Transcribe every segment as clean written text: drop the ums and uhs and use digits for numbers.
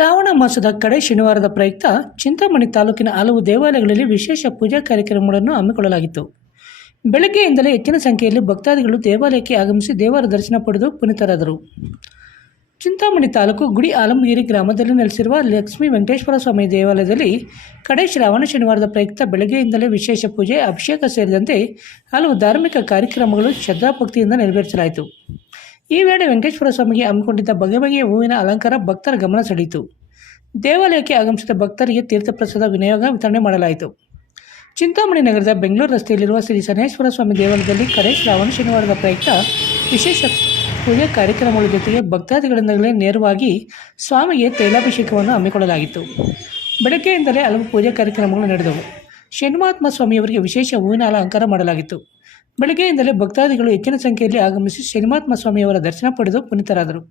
ಶ್ರಾವಣ ಮಾಸದ ಕಡೆ ಶನಿವಾರದ ಪ್ರಯುಕ್ತ ಚಿಂತಾಮಣಿ ತಾಲೂಕಿನ ಹಲವು ದೇವಾಲಯಗಳಲ್ಲಿ ವಿಶೇಷ ಪೂಜಾ ಕಾರ್ಯಕ್ರಮಗಳನ್ನು ಹಮ್ಮಿಕೊಳ್ಳಲಾಗಿತ್ತು. ಬೆಳಗ್ಗೆಯಿಂದಲೇ ಹೆಚ್ಚಿನ ಸಂಖ್ಯೆಯಲ್ಲಿ ಭಕ್ತಾದಿಗಳು ದೇವಾಲಯಕ್ಕೆ ಆಗಮಿಸಿ ದೇವರ ದರ್ಶನ ಪಡೆದು ಪುನೀತರಾದರು. ಚಿಂತಾಮಣಿ ತಾಲೂಕು ಗುಡಿ ಆಲಂಬಗಿರಿ ಗ್ರಾಮದಲ್ಲಿ ನೆಲೆಸಿರುವ ಲಕ್ಷ್ಮೀ ವೆಂಕಟೇಶ್ವರ ಸ್ವಾಮಿ ದೇವಾಲಯದಲ್ಲಿ ಕಡೆ ಶ್ರಾವಣ ಶನಿವಾರದ ಪ್ರಯುಕ್ತ ಬೆಳಗ್ಗೆಯಿಂದಲೇ ವಿಶೇಷ ಪೂಜೆ, ಅಭಿಷೇಕ ಸೇರಿದಂತೆ ಹಲವು ಧಾರ್ಮಿಕ ಕಾರ್ಯಕ್ರಮಗಳು ಶ್ರದ್ಧಾಭಕ್ತಿಯಿಂದ ನೆರವೇರಿಸಲಾಯಿತು. ಈ ವೇಳೆ ವೆಂಕಟೇಶ್ವರ ಸ್ವಾಮಿಗೆ ಹಮ್ಮಿಕೊಂಡಿದ್ದ ಬಗೆ ಬಗೆಯ ಹೂವಿನ ಅಲಂಕಾರ ಭಕ್ತರ ಗಮನ ಸೆಳೆಯಿತು. ದೇವಾಲಯಕ್ಕೆ ಆಗಮಿಸಿದ ಭಕ್ತರಿಗೆ ತೀರ್ಥಪ್ರಸಾದ ವಿನಿಯೋಗ ವಿತರಣೆ ಮಾಡಲಾಯಿತು. ಚಿಂತಾಮಣಿ ನಗರದ ಬೆಂಗಳೂರು ರಸ್ತೆಯಲ್ಲಿರುವ ಶ್ರೀ ಶನೇಶ್ವರ ಸ್ವಾಮಿ ದೇವಾಲಯದಲ್ಲಿ ಕಡೆ ಶ್ರಾವಣ ಶನಿವಾರದ ಪ್ರಯುಕ್ತ ವಿಶೇಷ ಪೂಜೆ ಕಾರ್ಯಕ್ರಮಗಳ ಜೊತೆಗೆ ಭಕ್ತಾದಿಗಳಿಂದಲೇ ನೇರವಾಗಿ ಸ್ವಾಮಿಗೆ ತೈಲಾಭಿಷೇಕವನ್ನು ಹಮ್ಮಿಕೊಳ್ಳಲಾಗಿತ್ತು. ಬೆಳಗ್ಗೆಯಿಂದಲೇ ಹಲವು ಪೂಜಾ ಕಾರ್ಯಕ್ರಮಗಳು ನಡೆದವು. ಶನಿಮಹಾತ್ಮ ಸ್ವಾಮಿಯವರಿಗೆ ವಿಶೇಷ ಹೂವಿನ ಅಲಂಕಾರ ಮಾಡಲಾಗಿತ್ತು. ಬೆಳಗ್ಗೆಯಿಂದಲೇ ಭಕ್ತಾದಿಗಳು ಹೆಚ್ಚಿನ ಸಂಖ್ಯೆಯಲ್ಲಿ ಆಗಮಿಸಿ ಶನಿಮಹಾತ್ಮ ಸ್ವಾಮಿಯವರ ದರ್ಶನ ಪಡೆದು ಪುನೀತರಾದರು.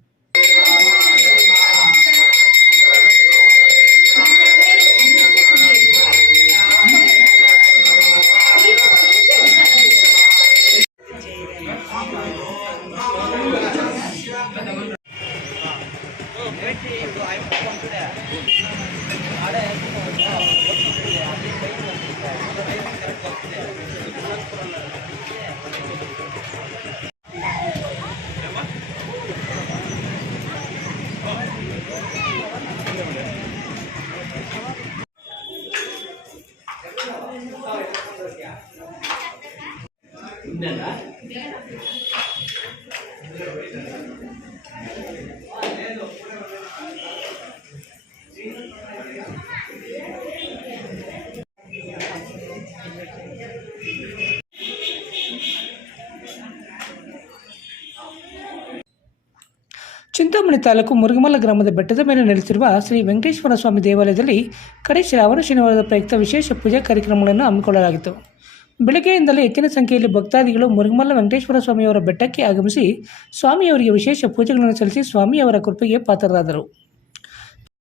ಚಿಂತಾಮಣಿ ತಾಲೂಕು ಮುರುಗಮಲ್ಲ ಗ್ರಾಮದ ಬೆಟ್ಟದ ಮೇಲೆ ನೆಲೆಸಿರುವ ಶ್ರೀ ವೆಂಕಟೇಶ್ವರ ಸ್ವಾಮಿ ದೇವಾಲಯದಲ್ಲಿ ಕಡೆ ಶ್ರಾವಣ ಶನಿವಾರದ ಪ್ರಯುಕ್ತ ವಿಶೇಷ ಪೂಜಾ ಕಾರ್ಯಕ್ರಮಗಳನ್ನು ಹಮ್ಮಿಕೊಳ್ಳಲಾಗಿತ್ತು. ಬೆಳಗ್ಗೆಯಿಂದಲೇ ಹೆಚ್ಚಿನ ಸಂಖ್ಯೆಯಲ್ಲಿ ಭಕ್ತಾದಿಗಳು ಮುರುಗಮಲ್ಲ ವೆಂಕಟೇಶ್ವರ ಸ್ವಾಮಿಯವರ ಬೆಟ್ಟಕ್ಕೆ ಆಗಮಿಸಿ ಸ್ವಾಮಿಯವರಿಗೆ ವಿಶೇಷ ಪೂಜೆಗಳನ್ನು ಸಲ್ಲಿಸಿ ಸ್ವಾಮಿಯವರ ಕೃಪೆಗೆ ಪಾತ್ರರಾದರು.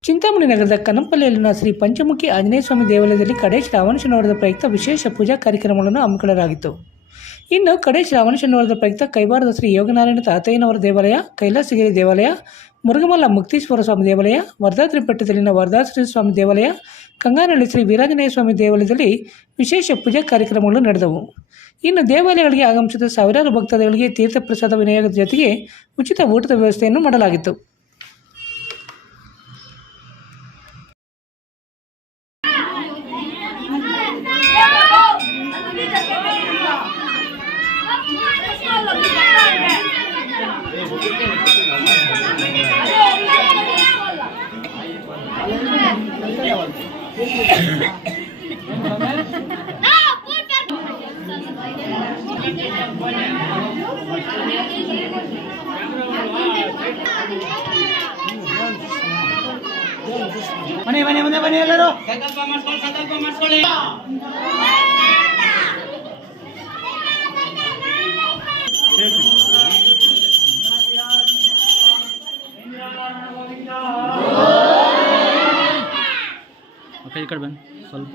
ಚಿಂತಾಮಣಿ ನಗರದ ಕನಂಪಲ್ಲಿಯಲ್ಲಿನ ಶ್ರೀ ಪಂಚಮುಖಿ ಆಂಜನೇಯ ಸ್ವಾಮಿ ದೇವಾಲಯದಲ್ಲಿ ಕಡೆ ಶ್ರಾವಣ ಶನಿವಾರದ ಪ್ರಯುಕ್ತ ವಿಶೇಷ ಪೂಜಾ ಕಾರ್ಯಕ್ರಮಗಳನ್ನು ಹಮ್ಮಿಕೊಳ್ಳಲಾಗಿತ್ತು. ಇನ್ನು ಕಡೆ ಶ್ರಾವಣ ಶನಿವಾರದ ಪ್ರಯುಕ್ತ ಕೈವಾರದ ಶ್ರೀ ಯೋಗನಾರಾಯಣ ತಾತಯ್ಯನವರ ದೇವಾಲಯ, ಕೈಲಾಸಗಿರಿ ದೇವಾಲಯ, ಮುರುಗಮಲ್ಲ ಮುಕ್ತೀಶ್ವರ ಸ್ವಾಮಿ ದೇವಾಲಯ, ವರ್ಧಾದ್ರಿ ಬೆಟ್ಟದಲ್ಲಿನ ವರದಾಶ್ರೀ ಸ್ವಾಮಿ ದೇವಾಲಯ, ಕಂಗಾನಹಳ್ಳಿ ಶ್ರೀ ವೀರಾಂಜನೇಯ ಸ್ವಾಮಿ ದೇವಾಲಯದಲ್ಲಿ ವಿಶೇಷ ಪೂಜಾ ಕಾರ್ಯಕ್ರಮಗಳು ನಡೆದವು. ಇನ್ನು ದೇವಾಲಯಗಳಿಗೆ ಆಗಮಿಸಿದ ಸಾವಿರಾರು ಭಕ್ತಾದಿಗಳಿಗೆ ತೀರ್ಥಪ್ರಸಾದ ವಿನಿಯೋಗದ ಜೊತೆಗೆ ಉಚಿತ ಊಟದ ವ್ಯವಸ್ಥೆಯನ್ನು ಮಾಡಲಾಗಿತ್ತು. ಬನ್ನಿ ಬನ್ನಿ ಮುಂದೆ ಬನ್ನಿ ಎಲ್ಲರೂ. ಸಂಕಲ್ಪ ಮಾಡಿಸ್ಕೊಳ್ಳಿ. ಈ ಕಡೆ ಬನ್ನಿ ಸ್ವಲ್ಪ.